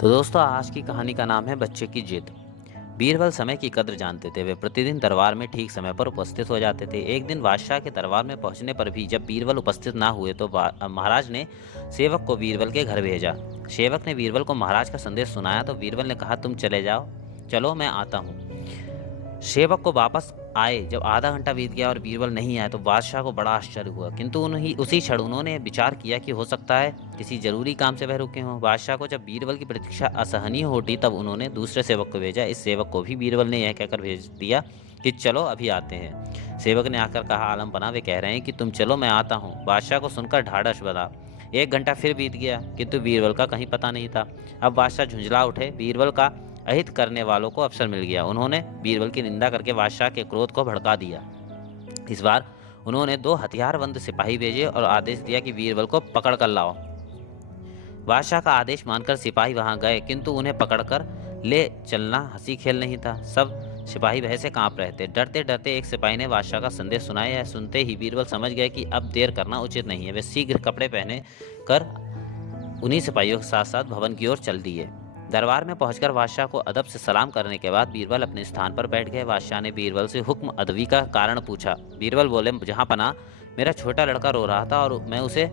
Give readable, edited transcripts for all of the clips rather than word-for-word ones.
तो दोस्तों, आज की कहानी का नाम है बच्चे की जिद। बीरबल समय की कद्र जानते थे। वे प्रतिदिन दरबार में ठीक समय पर उपस्थित हो जाते थे। एक दिन बादशाह के दरबार में पहुंचने पर भी जब बीरबल उपस्थित ना हुए तो महाराज ने सेवक को बीरबल के घर भेजा। सेवक ने बीरबल को महाराज का संदेश सुनाया तो बीरबल ने कहा, तुम चले जाओ, चलो मैं आता हूँ। सेवक को वापस आए जब आधा घंटा बीत गया और बीरबल नहीं आया तो बादशाह को बड़ा आश्चर्य हुआ, किंतु उन्हीं उसी क्षण उन्होंने विचार किया कि हो सकता है किसी जरूरी काम से वह रुके हों। बादशाह को जब बीरबल की प्रतीक्षा असहनीय हो उठी तब उन्होंने दूसरे सेवक को भेजा। इस सेवक को भी बीरबल ने यह कहकर भेज दिया कि चलो अभी आते हैं। सेवक ने आकर कहा, आलम बना, वे कह रहे हैं कि तुम चलो मैं आता हूँ। बादशाह को सुनकर ढाढ़स बंधा। एक घंटा फिर बीत गया किंतु बीरबल का कहीं पता नहीं था। अब बादशाह झुंझला उठे। बीरबल का अहित करने वालों को अवसर मिल गया। उन्होंने बीरबल की निंदा करके बादशाह के क्रोध को भड़का दिया। इस बार उन्होंने 2 हथियारबंद सिपाही भेजे और आदेश दिया कि बीरबल को पकड़ कर लाओ। बादशाह का आदेश मानकर सिपाही वहां गए किंतु उन्हें पकड़कर ले चलना हंसी खेल नहीं था। सब सिपाही भय से कांप रहे थे। डरते डरते एक सिपाही ने बादशाह का संदेश सुनाया। यह सुनते ही बीरबल समझ गए कि अब देर करना उचित नहीं है। वे शीघ्र कपड़े पहने कर उन्हीं सिपाहियों के साथ साथ भवन की ओर चल दिए। दरबार में पहुंचकर बादशाह को अदब से सलाम करने के बाद बीरबल अपने स्थान पर बैठ गए। बादशाह ने बीरबल से हुक्म अदबी का कारण पूछा। बीरबल बोले, जहां पना, मेरा छोटा लड़का रो रहा था और मैं उसे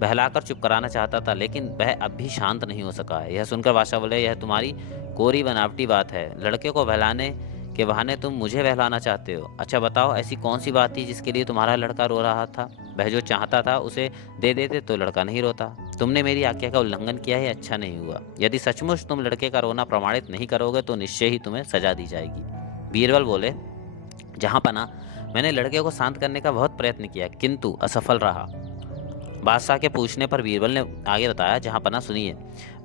बहलाकर चुप कराना चाहता था, लेकिन वह अब भी शांत नहीं हो सका है। यह सुनकर बादशाह बोले, यह तुम्हारी कोरी बनावटी बात है। लड़के को बहलाने के बहाने तुम मुझे बहलाना चाहते हो। अच्छा बताओ, ऐसी कौन सी बात थी जिसके लिए तुम्हारा लड़का रो रहा था? वह जो चाहता था उसे दे देते तो लड़का नहीं रोता। तुमने मेरी आज्ञा का उल्लंघन किया है, अच्छा नहीं हुआ। यदि सचमुच तुम लड़के का रोना प्रमाणित नहीं करोगे तो निश्चय ही तुम्हें सजा दी जाएगी। बीरबल बोले, जहां पना, मैंने लड़के को शांत करने का बहुत प्रयत्न किया किंतु असफल रहा। बादशाह के पूछने पर बीरबल ने आगे बताया, जहां पना सुनिए,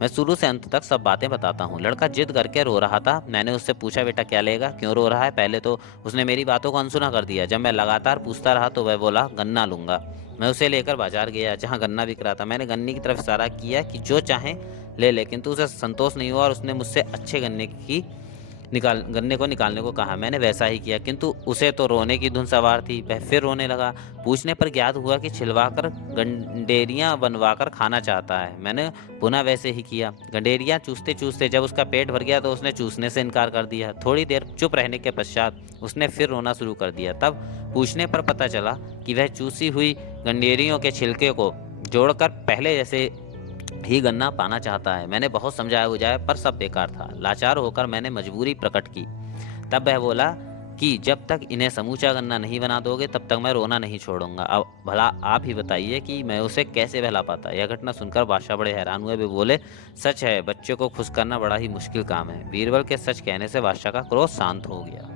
मैं शुरू से अंत तक सब बातें बताता हूँ। लड़का जिद करके रो रहा था। मैंने उससे पूछा, बेटा क्या लेगा, क्यों रो रहा है? पहले तो उसने मेरी बातों को अनसुना कर दिया। जब मैं लगातार पूछता रहा तो वह बोला, गन्ना लूंगा। मैं उसे लेकर बाजार गया जहाँ गन्ना बिक रहा था। मैंने गन्ने की तरफ इशारा किया कि जो चाहे ले ले, किंतु उसे संतोष नहीं हुआ और उसने मुझसे अच्छे गन्ने को निकालने को कहा। मैंने वैसा ही किया किंतु उसे तो रोने की धुन सवार थी। वह फिर रोने लगा। पूछने पर ज्ञात हुआ कि छिलवाकर गंडेरियां बनवाकर खाना चाहता है। मैंने पुनः वैसे ही किया। गंडेरियां चूसते चूसते जब उसका पेट भर गया तो उसने चूसने से इनकार कर दिया। थोड़ी देर चुप रहने के पश्चात उसने फिर रोना शुरू कर दिया। तब पूछने पर पता चला कि वह चूसी हुई गंडेरियों के छिलके को जोड़कर पहले जैसे ही गन्ना पाना चाहता है। मैंने बहुत समझाया बुझाया पर सब बेकार था। लाचार होकर मैंने मजबूरी प्रकट की। तब वह बोला कि जब तक इन्हें समूचा गन्ना नहीं बना दोगे तब तक मैं रोना नहीं छोड़ूंगा। अब भला आप ही बताइए कि मैं उसे कैसे बहला पाता। यह घटना सुनकर बादशाह बड़े हैरान हुए। वे बोले, सच है, बच्चे को खुश करना बड़ा ही मुश्किल काम है। बीरबल के सच कहने से बादशाह का क्रोध शांत हो गया।